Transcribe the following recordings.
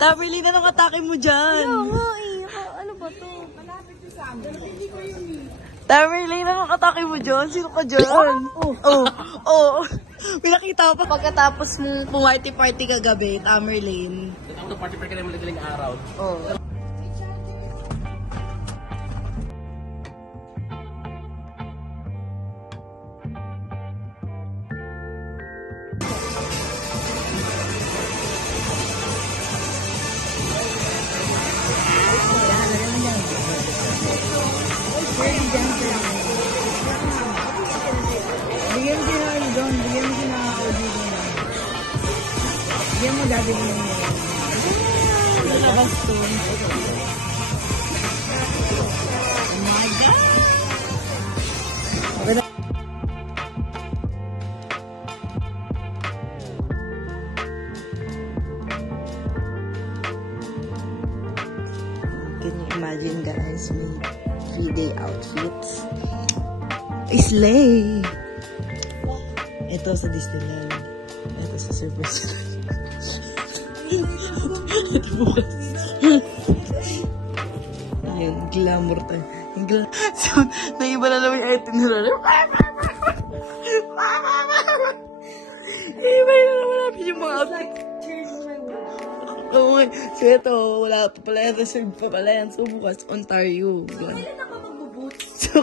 Tamerlane, anong atake mo dyan? Ano ba to? Malapit to sa amin. Hindi ko yun. Tamerlane, anong atake mo dyan? Sino ka dyan? Oh. May nakita pa. Pagkatapos mong pumarty-party kagabi, Tamerlane. Ito party-party ka na madaling araw. Oh. Bigyan mo sila doon. Bigyan mo sila audio na. Bigyan mo dati mo na. Labas to. Oh my God! Can you imagine, guys, may 3-day outfits? Slay! Ito sa Disneyland. Ito sa Surfers. Ito bukas. Ayun, glamour tayo. So, naiba na naman yung itinerary. Iba na naman namin yung mga outfit. Okay. So, ito, wala pa pala. Reserve pa pala yan. So, bukas, Ontario. Kailan ako mag-boots? So,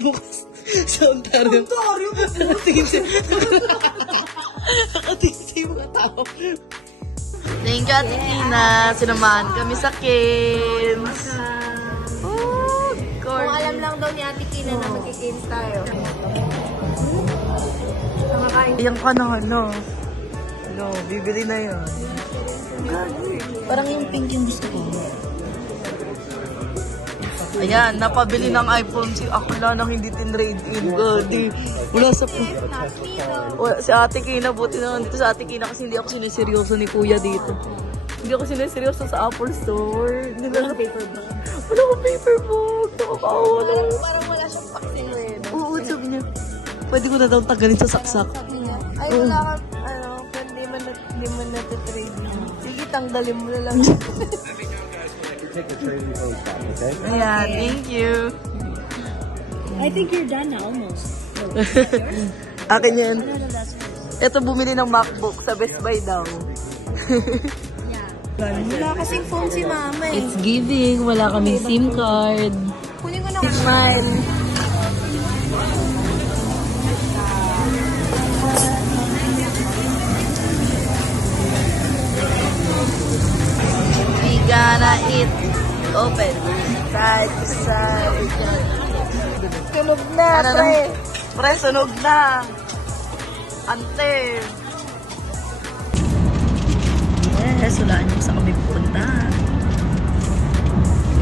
bukas sa Ontario. Nakatingin yung mga tao. Thank you, Ate Tina. Sinamahan kami sa Kins. Oh, Kung alam lang daw ni Ate Kina na magkikins tayo. Ayan ka na, no? No, bibili na yun. Parang yung pink yung gusto ko. Ayan, napabili ng iPhone si Akla nang hindi tinrade in. Wala sa... Si Ate Kina, buti naman dito sa Ate Kina kasi hindi ako siniseryoso ni Kuya dito. Hindi ako siniseryoso sa Apple Store. Wala akong paper bag. Nakakawa. Parang wala siyang vaccine eh. Oo, sabi niya. Pwede ko na daw tagalin sa saksak. Ay, wala kang, hindi man natitrade. Sige, tanggalin mo na lang. Ayan, thank you. I think you're done now, almost. Akin yan. Ito, bumili ng MacBook sa Best Buy daw. Wala kasing phone si mama eh. It's giving. Wala kaming SIM card. Kunin ko na smile. We gonna eat. Open. Side to side. Sunog na, pre. Pre, sunog na. Ante. Yes, wala niyo sa kami pupunta.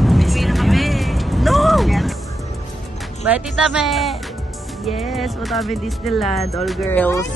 Uwi na kami. No! Bye, Tita Me. Yes, punta kami Disneyland. All girls.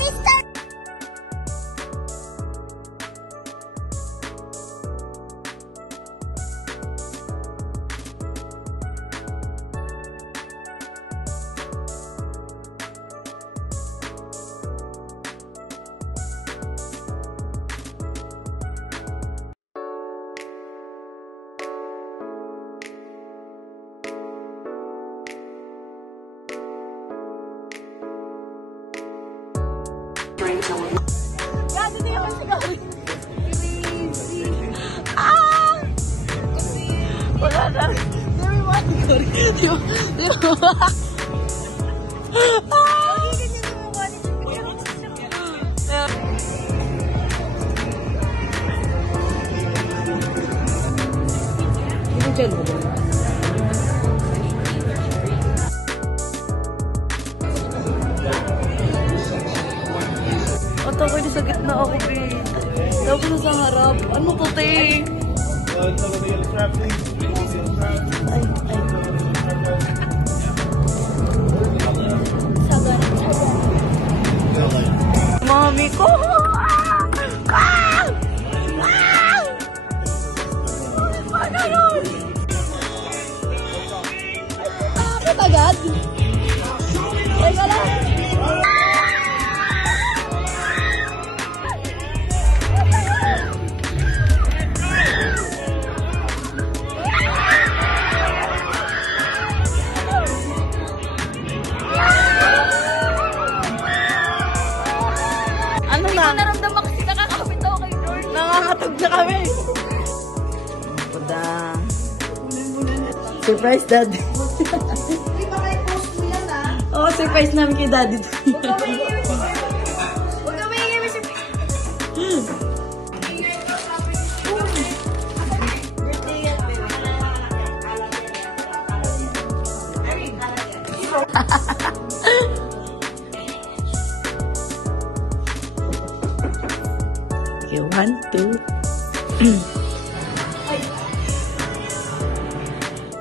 Gadi na yung sigari. Ah! Wala na. Dami mo ang sigari. Di ba? Ah! Diyan mo ba? At ako sa gitna ako, babe. Tapos sa harap. Ano to, te? Ay. Mami ko! Bakit agad? Teka lang. Ano na? Naramdaman kasi nakakapit ako kay George. Nangangatog na kami. Padang. Surprise, Daddy. Hindi ba kayo post mo yan, ha? Oo, surprise namin kay Daddy. Huwag ka maingay, Mr. Birthday yan, pero. Okay, 1, 2.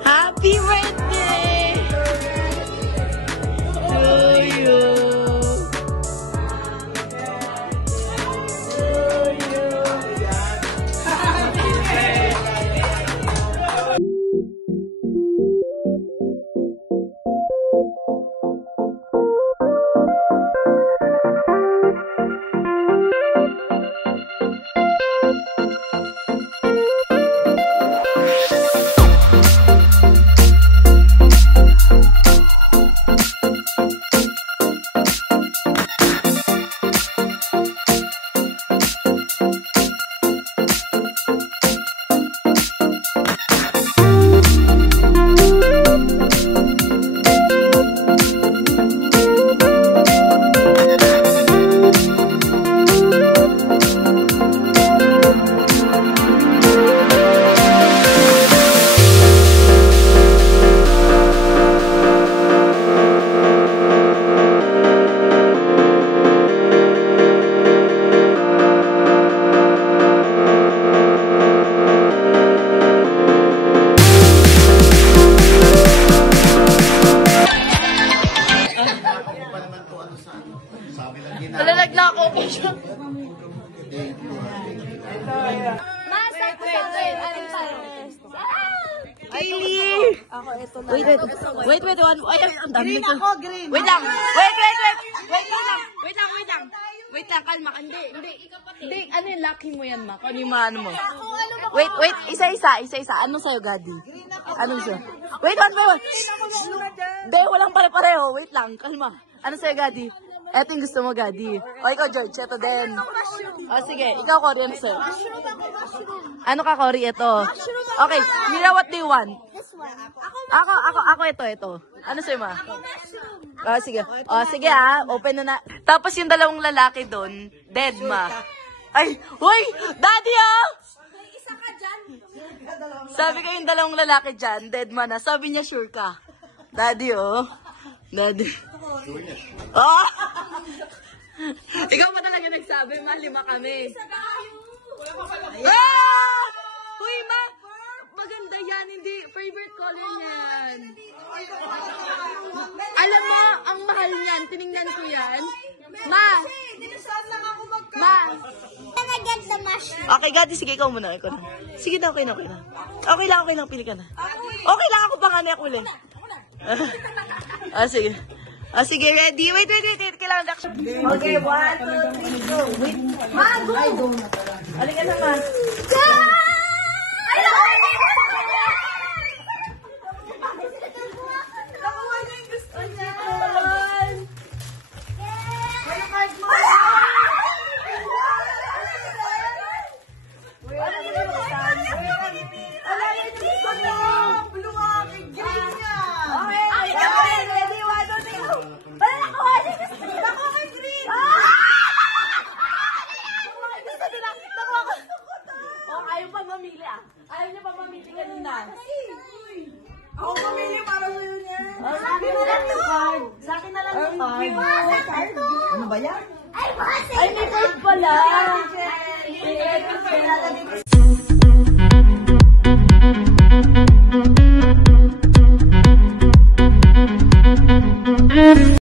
Happy birthday to you. Nalalagla ako. Kylie! Ako, ito na. Wait. Ay, ang dami nito. Green. Wait lang. Wait lang, kalma ka. Hindi, ano yung lucky mo yan, ma? Ano yung mga ano mo? Wait, isa-isa. Ano sa'yo, Gadi? Ano sa'yo? Wait, one by one. Hindi, walang pare-pareho. Wait lang, kalma. Ano sa'yo, Gadi? Eto yung gusto mo, Gadi. O, ikaw, George. Ito din. O, sige. Ikaw, Cory. Ano sa'yo? Ano ka, Cory? Ito. Okay. Mira, what do you want? This one. Ako, ito. Ano sa'yo, ma? O, sige. O, sige, ha. Open na na. Tapos yung dalawang lalaki doon, dead, ma. Ay, huy! Daddy, oh! Isa ka dyan. Sabi ko yung dalawang lalaki dyan, dead man na. Sabi niya, sure ka. Daddy, oh. Daddy. Oh! Ikaw pa talaga nagsabi, ma, 5 kami. Ah! Huy, ma! Maganda yan, hindi. Favorite color niyan. Alam mo, ang mahal niyan. Tinignan ko yan. Ma! Ma! Okay, Gadi, sige, ikaw muna. Ikaw na. Sige na, okay na. Okay lang, pili ka na. Okay lang, ako pa nga na uli. Sige. Sige, ready? Wait. Kailangan action. Okay, 1, 2, 3, go. Wait. Ma, go! Halika na, ma. Nakuha niya yung gusto niya. Wala card mo.